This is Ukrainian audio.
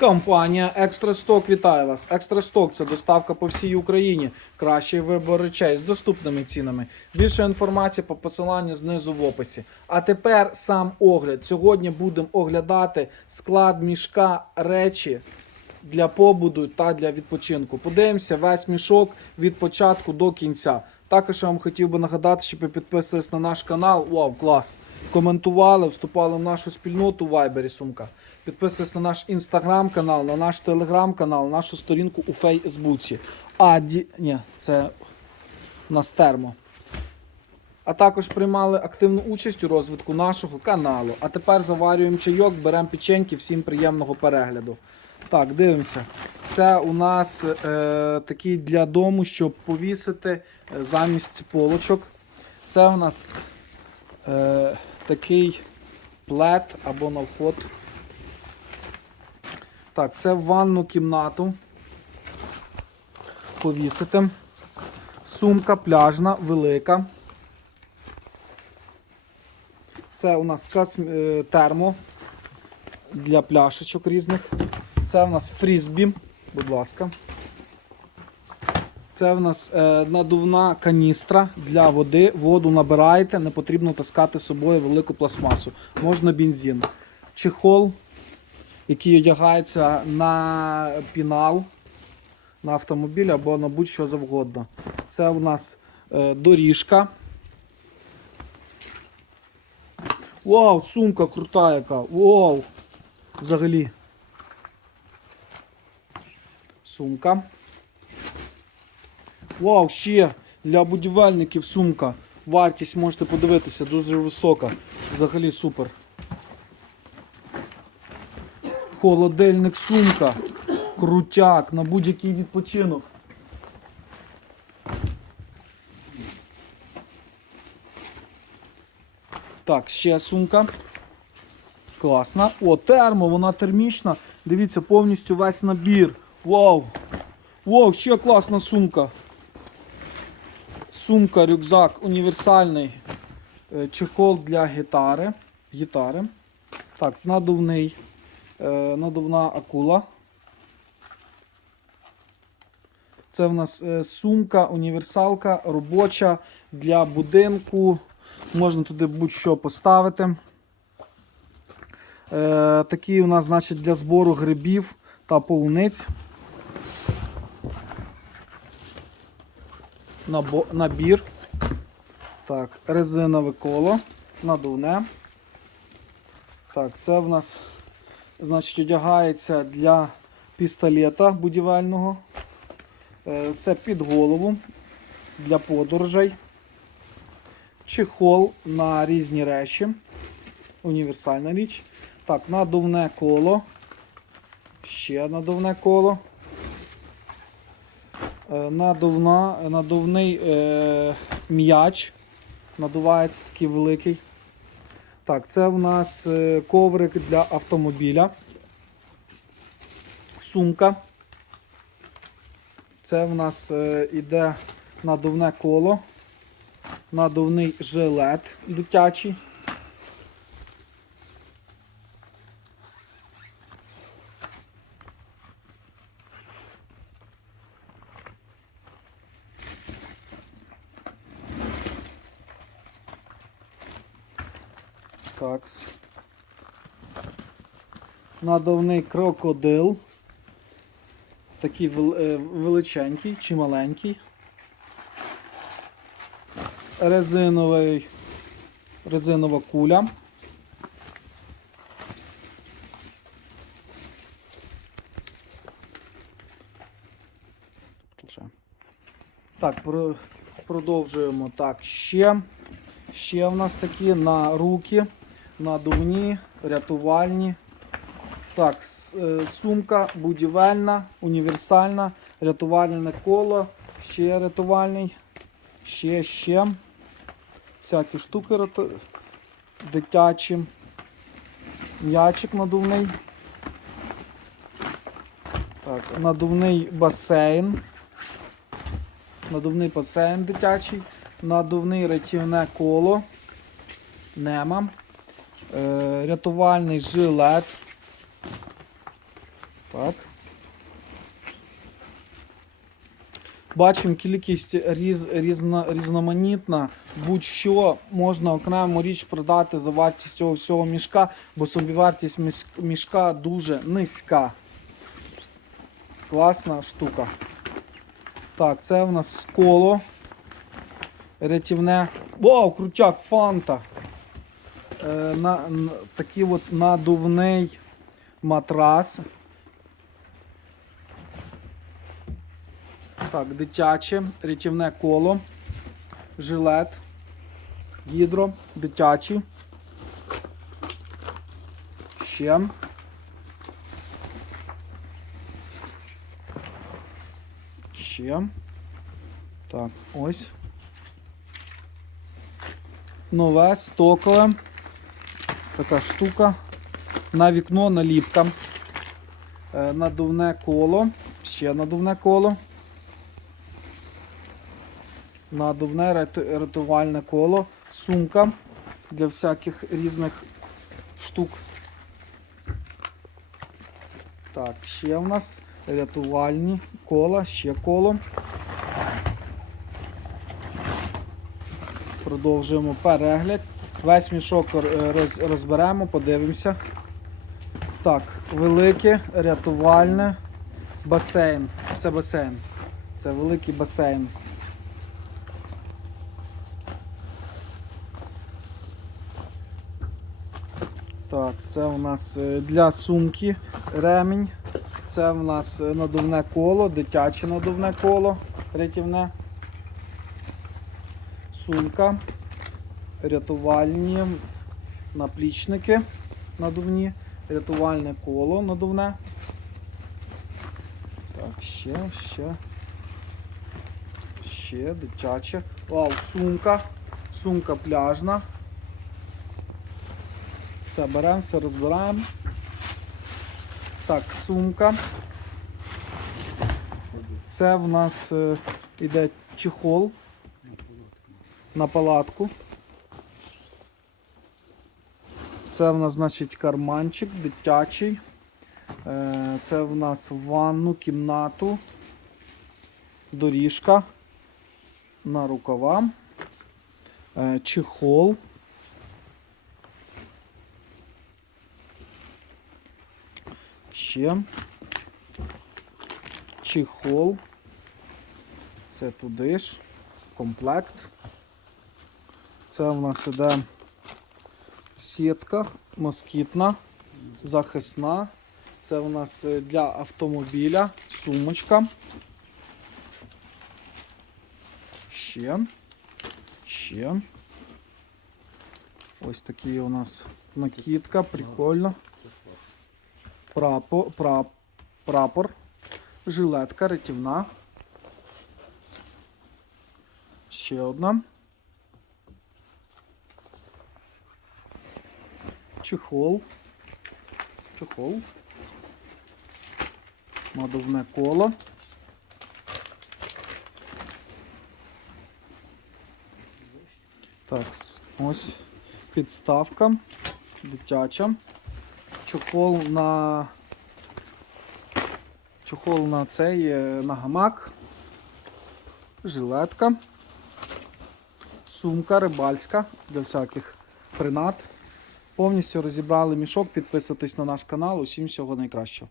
Компанія Екстрасток вітає вас. Екстрасток це доставка по всій Україні. Кращий вибор речей з доступними цінами. Більше інформації по посиланню знизу в описі. А тепер сам огляд. Сьогодні будемо оглядати склад мішка речі для побуду та для відпочинку. Подивимося весь мішок від початку до кінця. Також я вам хотів би нагадати, щоб ви підписались на наш канал. Вау, клас! Коментували, вступали в нашу спільноту в Вайбері сумка. Підписуйтесь на наш інстаграм канал, на наш телеграм канал, на нашу сторінку у Фейсбуці. А ді... Ні, це термо. А також приймали активну участь у розвитку нашого каналу. А тепер заварюємо чайок, беремо печеньки, всім приємного перегляду. Так, дивимося. Це у нас е, такий для дому, щоб повісити е, замість полочок. Це у нас е, такий плед або на вход. Так, це в ванну кімнату. Повісити. Сумка пляжна, велика. Це у нас е, термо для пляшечок різних. Це у нас фрізбі, будь ласка. Це в нас е, надувна каністра для води. Воду набираєте, не потрібно таскати з собою велику пластмасу. Можна бензин. Чехол, який одягається на пінал, на автомобіль або на будь-що завгодно. Це у нас е, доріжка. Вау, сумка крута яка. Вау! Взагалі. Сумка. Вау, ще для будівельників сумка. Вартість можете подивитися, дуже висока. Взагалі супер. Холодильник сумка. Крутяк на будь-який відпочинок. Так, ще сумка. Класна. О, термо, вона термічна. Дивіться, повністю весь набір. Вау! Вау, ще класна сумка. Сумка, рюкзак універсальний. Е, Чехол для гітари. гітари. Так, надувний. Е, Надувна акула. Це в нас е, сумка, універсалка робоча для будинку. Можна туди будь-що поставити. Е, Такий у нас, значить, для збору грибів та полуниць. Набір. Так, резинове коло, надувне. Так, це в нас, значить, одягається для пістолета будівельного. Е, Це під голову для подорожей. Чехол на різні речі. Універсальна річ. Так, надувне коло. Ще надувне коло. Е, Надувна, надувний е, м'яч. Надувається такий великий. Так, це в нас е, коврик для автомобіля. Сумка. Це в нас е, іде надувне коло. Надувний жилет дитячий. Так. Надувний крокодил. Такий е, величенький чи маленький. Резиновий, резинова куля. Так, продовжуємо. Так, ще. Ще в нас такі на руки, надувні, рятувальні. Так, е, сумка будівельна, універсальна, рятувальне коло, ще рятувальний, ще, ще. Всякі штуки дитячі. М'ячик надувний. Так, надувний басейн. Надувний басейн дитячий. Надувний рятівне коло. Нема. Е, рятувальний жилет. Так. Бачимо кількість різ, різно, різноманітна. Будь-що можна окрему річ продати за вартість цього всього мішка, бо собівартість мішка дуже низька. Класна штука. Так, це в нас коло. Рятівне. Вау, крутяк, фанта. Е, на, н- такий от надувний матрас. Так, дитяче, рятівне коло, жилет, гідро, дитячий. Ще. Ще. Так, ось. Нове, стокове. Така штука. На вікно наліпка. Е, Надувне коло. Ще надувне коло. Надувне рятувальне коло. Сумка для всяких різних штук. Так, ще в нас рятувальні кола, ще коло. Продовжуємо перегляд. Весь мішок роз- розберемо, подивимося. Так, велике рятувальне басейн. Це басейн. Це великий басейн. Так, це у нас е, для сумки ремінь. Це у нас е, надувне коло, дитяче надувне коло рятівне. Сумка, рятувальні наплічники надувні, рятувальне коло надувне. Так, ще, ще. Ще дитяче. Вау, сумка. Сумка пляжна. Все, беремо, все розбираємо. Так, сумка. Це в нас е, іде чехол на палатку. Це в нас, значить, карманчик дитячий. Е, Це в нас ванну, кімнату, доріжка на рукава, Е, чехол. Ще чехол. Це туди ж. Комплект. Це в нас іде сітка москітна, захисна. Це у нас е, для автомобіля, сумочка. Ще. Ще. Ось такий у нас накидка, прикольно. Прапор, прап, прапор, жилетка рятівна. Ще одна. Чехол. Чехол. Надувне коло. Так, ось підставка дитяча. Чохол на чохол на цей е, на гамак. Жилетка. Сумка рибальська для всяких принад. Повністю розібрали мішок. Підписуйтесь на наш канал. Усім всього найкращого.